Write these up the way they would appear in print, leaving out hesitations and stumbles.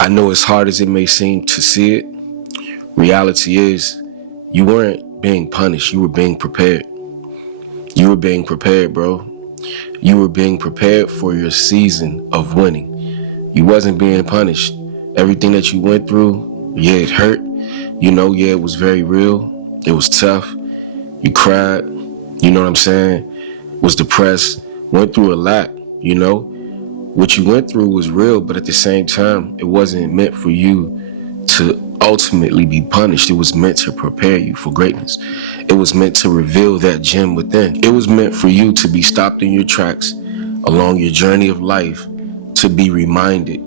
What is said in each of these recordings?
I know as hard as it may seem to see it, reality is you weren't being punished. You were being prepared. You were being prepared, bro. You were being prepared for your season of winning. You wasn't being punished. Everything that you went through, yeah, it hurt. Yeah, it was very real. It was tough. You cried. You know what I'm saying? Was depressed. Went through a lot, What you went through was real, but at the same time, it wasn't meant for you to ultimately be punished. It was meant to prepare you for greatness. It was meant to reveal that gem within. It was meant for you to be stopped in your tracks along your journey of life, to be reminded,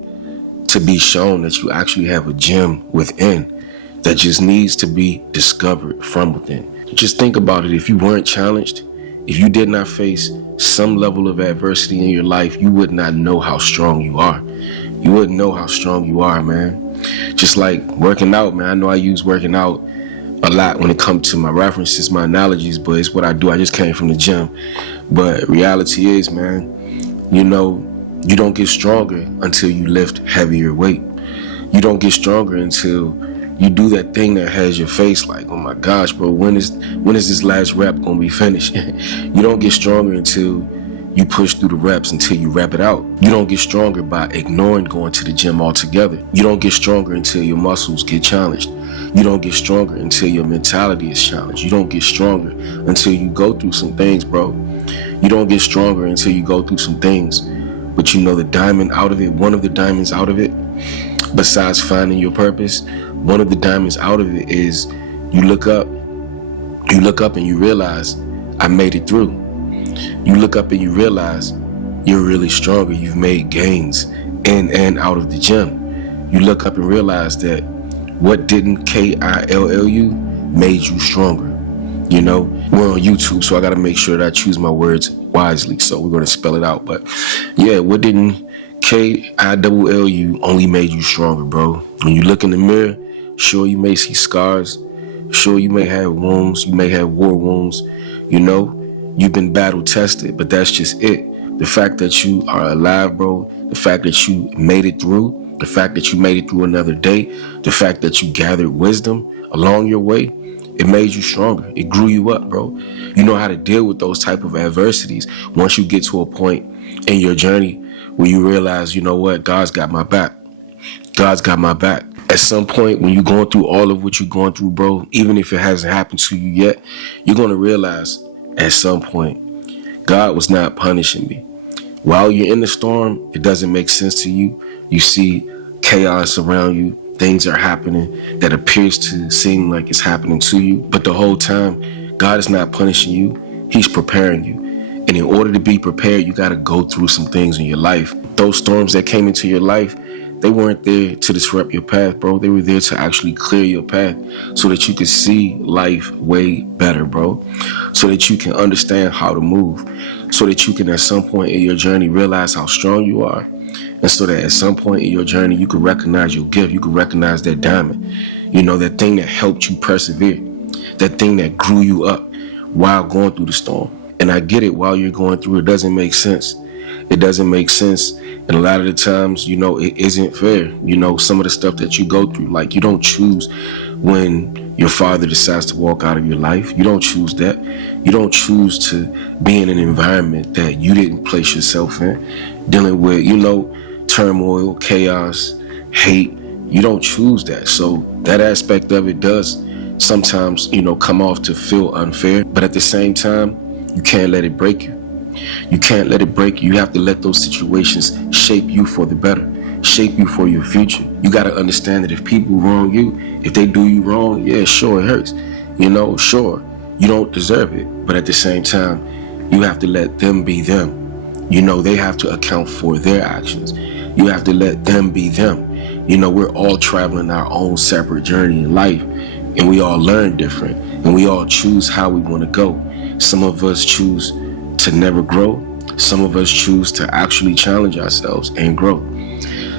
to be shown that you actually have a gem within that just needs to be discovered from within. Just think about it. If you weren't challenged, if you did not face some level of adversity in your life, you would not know how strong you are. You wouldn't know how strong you are, man. Just like working out, man. I know I use working out a lot when it comes to my references, my analogies, but it's what I do. I just came from the gym. But reality is, man, you don't get stronger until you lift heavier weight. You don't get stronger until you do that thing that has your face like, oh my gosh, bro, when is this last rep gonna be finished? You don't get stronger until you push through the reps, until you rep it out. You don't get stronger by ignoring going to the gym altogether. You don't get stronger until your muscles get challenged. You don't get stronger until your mentality is challenged. You don't get stronger until you go through some things, bro. You don't get stronger until you go through some things. But the diamond out of it, one of the diamonds out of it, besides finding your purpose, one of the diamonds out of it is you look up and you realize, I made it through. You look up and you realize you're really stronger. You've made gains in and out of the gym. You look up and realize that what didn't kill you made you stronger. We're on YouTube, so I got to make sure that I choose my words wisely. So we're going to spell it out. But yeah, what didn't kill you only made you stronger, bro. When you look in the mirror, sure, you may see scars. Sure, you may have wounds. You may have war wounds. You've been battle tested, but that's just it. The fact that you are alive, bro, the fact that you made it through, the fact that you made it through another day, the fact that you gathered wisdom along your way, it made you stronger. It grew you up, bro. You know how to deal with those type of adversities. Once you get to a point in your journey where you realize, you know what, God's got my back. God's got my back. At some point when you're going through all of what you're going through, bro, even if it hasn't happened to you yet, you're going to realize at some point, God was not punishing me. While you're in the storm, it doesn't make sense to you. You see chaos around you. Things are happening that appears to seem like it's happening to you. But the whole time, God is not punishing you. He's preparing you. And in order to be prepared, you got to go through some things in your life. Those storms that came into your life, they weren't there to disrupt your path, bro. They were there to actually clear your path so that you could see life way better, bro. So that you can understand how to move. So that you can at some point in your journey realize how strong you are. And so that at some point in your journey, you can recognize your gift. You can recognize that diamond. That thing that helped you persevere. That thing that grew you up while going through the storm. And I get it, while you're going through, it doesn't make sense. It doesn't make sense. And a lot of the times, it isn't fair. Some of the stuff that you go through, like you don't choose when your father decides to walk out of your life. You don't choose that. You don't choose to be in an environment that you didn't place yourself in, dealing with, turmoil, chaos, hate. You don't choose that. So that aspect of it does sometimes, come off to feel unfair. But at the same time, you can't let it break you. You can't let it break you. You have to let those situations shape you for the better, shape you for your future. You got to understand that if people wrong you, if they do you wrong, yeah, sure, it hurts. Sure, you don't deserve it. But at the same time, you have to let them be them. They have to account for their actions. You have to let them be them. We're all traveling our own separate journey in life, and we all learn different, and we all choose how we want to go. Some of us choose to never grow. Some of us choose to actually challenge ourselves and grow.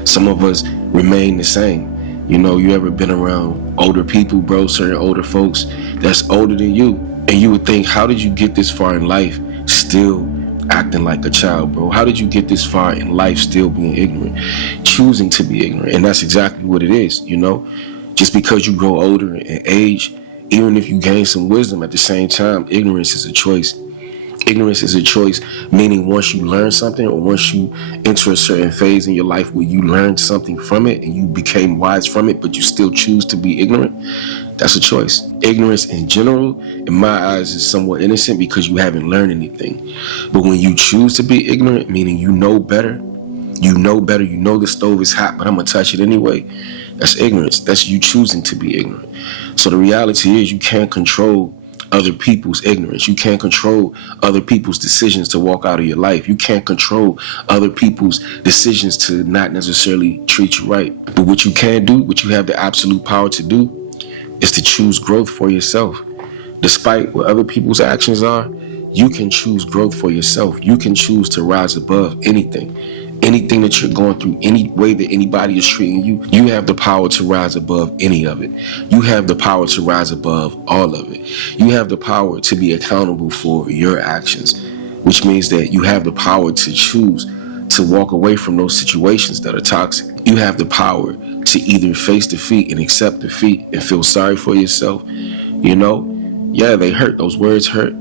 Some of us remain the same. You ever been around older people, bro, certain older folks that's older than you, and you would think, how did you get this far in life still acting like a child, bro? How did you get this far in life still being ignorant? Choosing to be ignorant. And that's exactly what it is, you know? Just because you grow older in age, even if you gain some wisdom at the same time, ignorance is a choice. Ignorance is a choice, meaning once you learn something or once you enter a certain phase in your life where you learned something from it and you became wise from it, but you still choose to be ignorant, that's a choice. Ignorance in general, in my eyes, is somewhat innocent because you haven't learned anything. But when you choose to be ignorant, meaning you know better, you know the stove is hot, but I'm gonna touch it anyway, that's ignorance. That's you choosing to be ignorant. So the reality is you can't control other people's ignorance. You can't control other people's decisions to walk out of your life. You can't control other people's decisions to not necessarily treat you right. But what you can do, what you have the absolute power to do, is to choose growth for yourself. Despite what other people's actions are, you can choose growth for yourself. You can choose to rise above anything. Anything that you're going through, any way that anybody is treating you, you have the power to rise above any of it. You have the power to rise above all of it. You have the power to be accountable for your actions, which means that you have the power to choose to walk away from those situations that are toxic. You have the power to either face defeat and accept defeat and feel sorry for yourself. You know, yeah, they hurt. Those words hurt.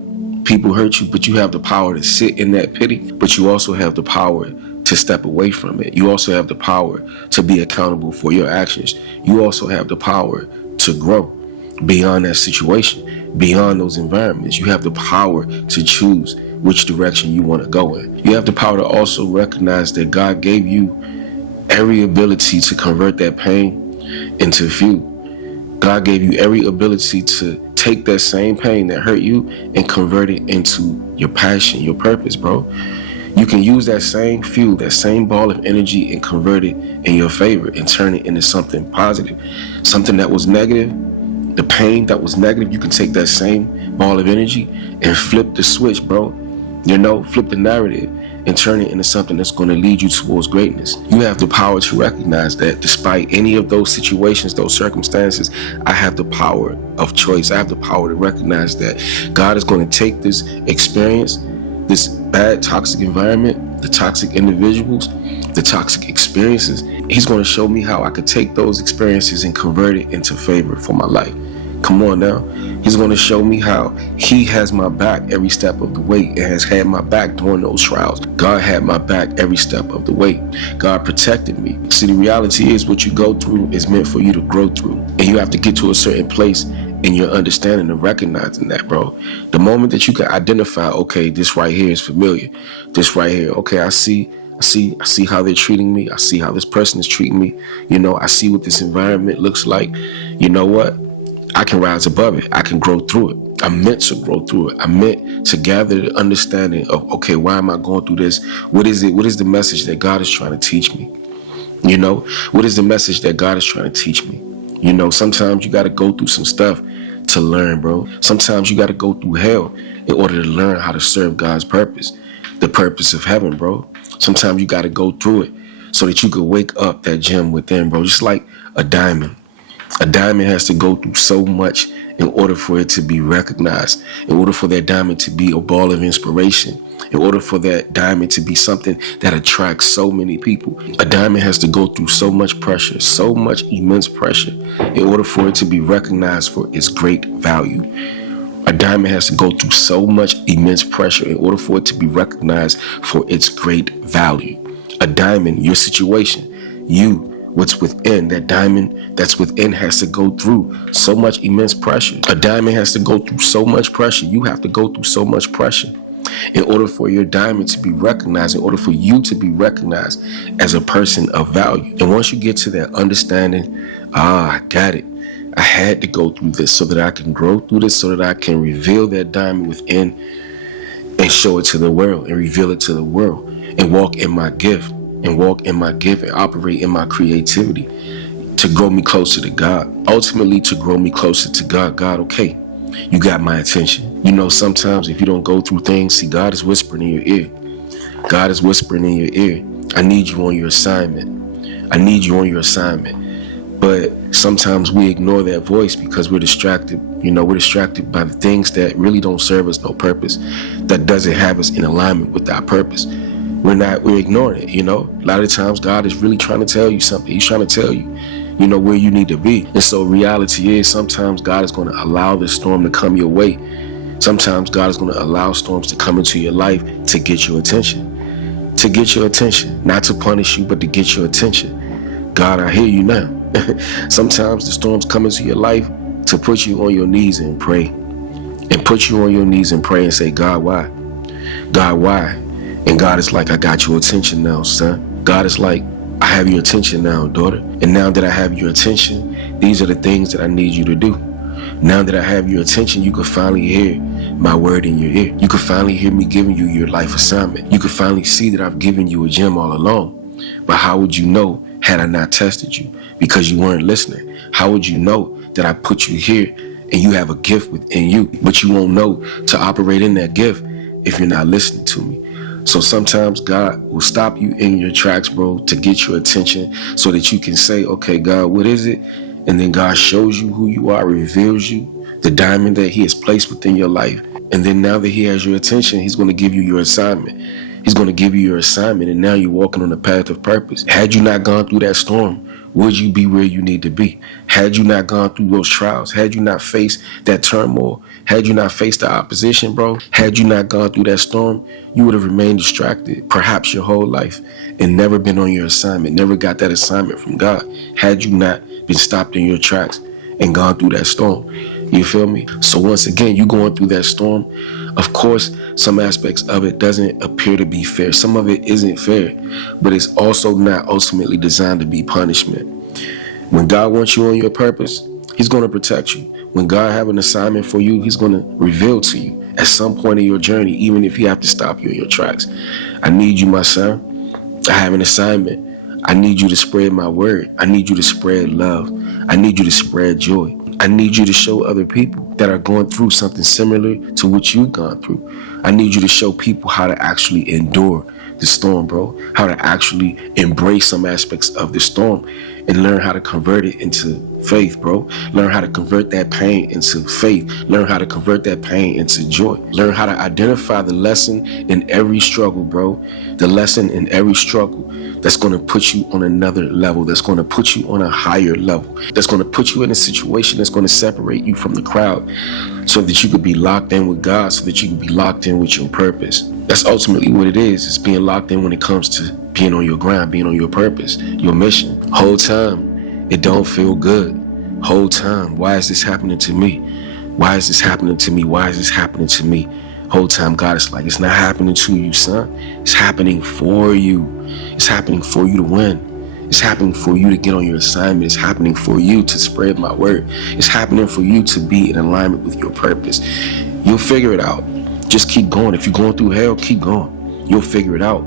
People hurt you, but you have the power to sit in that pity, but you also have the power to step away from it. You also have the power to be accountable for your actions. You also have the power to grow beyond that situation, beyond those environments. You have the power to choose which direction you want to go in. You have the power to also recognize that God gave you every ability to convert that pain into fuel. God gave you every ability to take that same pain that hurt you and convert it into your passion, your purpose, bro. You can use that same fuel, that same ball of energy, and convert it in your favor and turn it into something positive. Something that was negative, the pain that was negative, you can take that same ball of energy and flip the switch, bro. You know, flip the narrative and turn it into something that's going to lead you towards greatness. You have the power to recognize that despite any of those situations, those circumstances, I have the power of choice. I have the power to recognize that God is going to take this experience, this bad toxic environment, the toxic individuals, the toxic experiences. He's going to show me how I could take those experiences and convert it into favor for my life. Come on now. He's going to show me how he has my back every step of the way and has had my back during those trials. God had my back every step of the way. God protected me. See, the reality is what you go through is meant for you to grow through. And you have to get to a certain place in your understanding of recognizing that, bro. The moment that you can identify, okay, this right here is familiar. This right here, okay, I see how they're treating me. I see how this person is treating me. You know, I see what this environment looks like. You know what? I can rise above it. I can grow through it. I'm meant to grow through it. I'm meant to gather the understanding of, okay, why am I going through this? What is it? What is the message that God is trying to teach me? You know, what is the message that God is trying to teach me? You know, sometimes you got to go through some stuff to learn, bro. Sometimes you got to go through hell in order to learn how to serve God's purpose, the purpose of heaven, bro. Sometimes you got to go through it so that you could wake up that gem within, bro. Just like a diamond. A diamond has to go through so much in order for it to be recognized, in order for that diamond to be a ball of inspiration, in order for that diamond to be something that attracts so many people. A diamond has to go through so much pressure, so much immense pressure, in order for it to be recognized for its great value. A diamond has to go through so much immense pressure in order for it to be recognized for its great value. A diamond, your situation, you, what's within that diamond that's within has to go through so much immense pressure. A diamond has to go through so much pressure. You have to go through so much pressure in order for your diamond to be recognized, in order for you to be recognized as a person of value. And once you get to that understanding, I got it. I had to go through this so that I can grow through this, so that I can reveal that diamond within and show it to the world and reveal it to the world and walk in my gift. And walk in my gift and operate in my creativity to grow me closer to God. Ultimately, to grow me closer to God. God, okay, you got my attention. You know, sometimes if you don't go through things, see, God is whispering in your ear. God is whispering in your ear. I need you on your assignment. I need you on your assignment. But Sometimes we ignore that voice because we're distracted. We're distracted by the things that really don't serve us no purpose, that doesn't have us in alignment with our purpose. We're ignoring it. A lot of times God is really trying to tell you something. He's trying to tell you, where you need to be. And so reality is sometimes God is going to allow the storm to come your way. Sometimes God is going to allow storms to come into your life to get your attention. To get your attention. Not to punish you, but to get your attention. God, I hear you now. Sometimes the storms come into your life to put you on your knees and pray. And put you on your knees and pray and say, God, why? God, why? And God is like, I got your attention now, son. God is like, I have your attention now, daughter. And now that I have your attention, these are the things that I need you to do. Now that I have your attention, you can finally hear my word in your ear. You can finally hear me giving you your life assignment. You can finally see that I've given you a gem all along. But how would you know had I not tested you? Because you weren't listening. How would you know that I put you here and you have a gift within you, but you won't know to operate in that gift if you're not listening to me? So sometimes God will stop you in your tracks, bro, to get your attention so that you can say, okay, God, what is it? And then God shows you who you are, reveals you the diamond that he has placed within your life. And then now that he has your attention, he's going to give you your assignment. He's going to give you your assignment, and now you're walking on the path of purpose. Had you not gone through that storm, would you be where you need to be? Had you not gone through those trials, had you not faced that turmoil, had you not faced the opposition, bro, had you not gone through that storm, you would have remained distracted perhaps your whole life and never been on your assignment, never got that assignment from God, had you not been stopped in your tracks and gone through that storm. You feel me? So once again, you going through that storm. Of course, some aspects of it doesn't appear to be fair. Some of it isn't fair, but it's also not ultimately designed to be punishment. When God wants you on your purpose, he's going to protect you. When God have an assignment for you, he's going to reveal to you at some point in your journey, even if he have to stop you in your tracks. I need you, my son. I have an assignment. I need you to spread my word. I need you to spread love. I need you to spread joy. I need you to show other people that are going through something similar to what you've gone through. I need you to show people how to actually endure the storm, bro. How to actually embrace some aspects of the storm and learn how to convert it into faith, bro. Learn how to convert that pain into faith. Learn how to convert that pain into joy. Learn how to identify the lesson in every struggle, bro. The lesson in every struggle that's going to put you on another level, that's going to put you on a higher level, that's going to put you in a situation that's going to separate you from the crowd so that you could be locked in with God, so that you could be locked in with your purpose. That's ultimately what it is. It's being locked in when it comes to being on your grind, being on your purpose, your mission. Whole time, it don't feel good. Whole time, why is this happening to me? Why is this happening to me? Why is this happening to me? Whole time, God is like, it's not happening to you, son. It's happening for you. It's happening for you to win. It's happening for you to get on your assignment. It's happening for you to spread my word. It's happening for you to be in alignment with your purpose. You'll figure it out. Just keep going. If you're going through hell, keep going. You'll figure it out.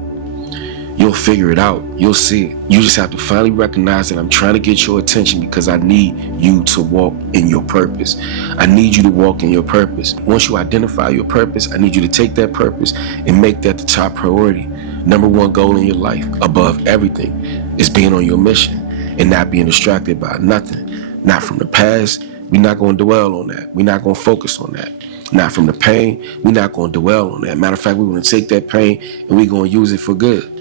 You'll figure it out. You'll see it. You just have to finally recognize that I'm trying to get your attention because I need you to walk in your purpose. I need you to walk in your purpose. Once you identify your purpose, I need you to take that purpose and make that the top priority. Number one goal in your life, above everything, is being on your mission and not being distracted by nothing. Not from the past. We're not going to dwell on that. We're not going to focus on that. Not from the pain. We're not going to dwell on that. Matter of fact, we're going to take that pain and we're going to use it for good.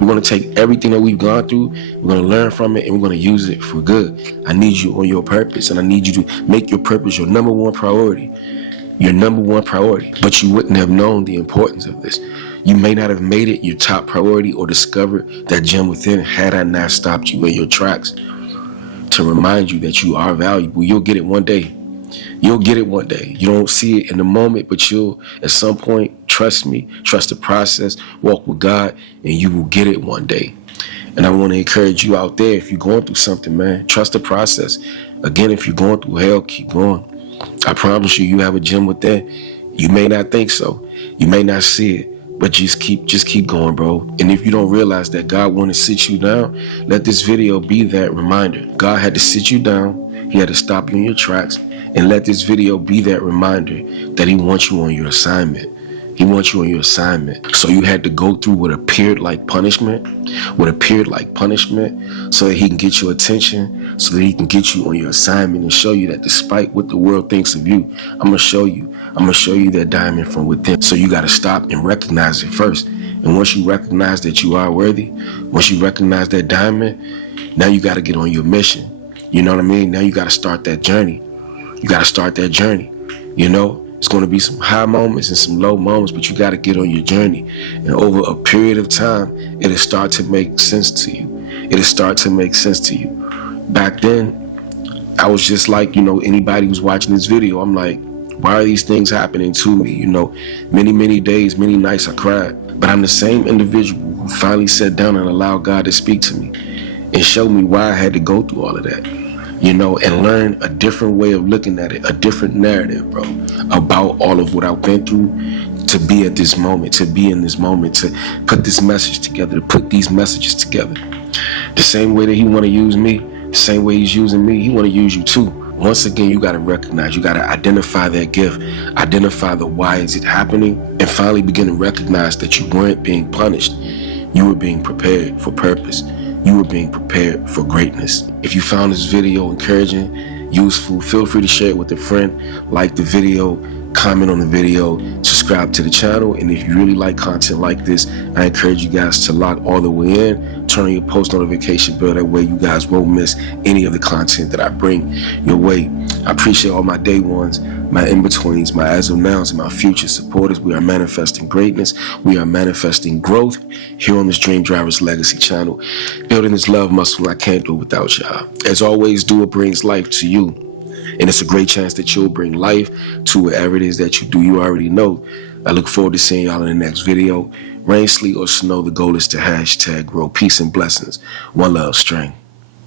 We're going to take everything that we've gone through, we're going to learn from it, and we're going to use it for good. I need you on your purpose, and I need you to make your purpose your number one priority. Your number one priority. But you wouldn't have known the importance of this. You may not have made it your top priority or discovered that gem within had I not stopped you in your tracks to remind you that you are valuable. You'll get it one day. You'll get it one day. You don't see it in the moment, but you'll, at some point, trust me, trust the process, walk with God, and you will get it one day. And I want to encourage you out there, if you're going through something, man, trust the process. Again, if you're going through hell, keep going. I promise you, you have a gem within. You may not think so. You may not see it, but just keep going, bro. And if you don't realize that God wanted to sit you down, let this video be that reminder. God had to sit you down. He had to stop you in your tracks. And let this video be that reminder that he wants you on your assignment. He wants you on your assignment. So you had to go through what appeared like punishment, so that he can get your attention, so that he can get you on your assignment and show you that despite what the world thinks of you, I'm gonna show you that diamond from within. So you gotta stop and recognize it first. And once you recognize that you are worthy, once you recognize that diamond, now you gotta get on your mission. You know what I mean? Now you gotta start that journey. You know, it's going to be some high moments and some low moments, but you got to get on your journey. And over a period of time, it'll start to make sense to you. Back then, I was just like, anybody who's watching this video, I'm like, why are these things happening to me? Many days, many nights I cried. But I'm the same individual who finally sat down and allowed God to speak to me and show me why I had to go through all of that. And learn a different way of looking at it, a different narrative, bro, about all of what I've been through to be at this moment, to be in this moment, to put this message together, to put these messages together. The same way that he want to use me, the same way he's using me, he want to use you too. Once again, you got to recognize, you got to identify that gift, identify the why is it happening, and finally begin to recognize that you weren't being punished. You were being prepared for purpose. You were being prepared for greatness. If you found this video encouraging, useful, feel free to share it with a friend, like the video, comment on the video, subscribe to the channel. And if you really like content like this, I encourage you guys to lock all the way in, turn on your post notification bell. That way you guys won't miss any of the content that I bring your way. I appreciate all my day ones, my in-betweens, my as of nows, and my future supporters. We are manifesting greatness. We are manifesting growth here on this Dream Drivers Legacy channel. Building this love muscle, I can't do without y'all. As always, do what brings life to you. And it's a great chance that you'll bring life to whatever it is that you do. You already know. I look forward to seeing y'all in the next video. Rain, sleet, or snow, the goal is to #grow. Peace and blessings. One love, strength.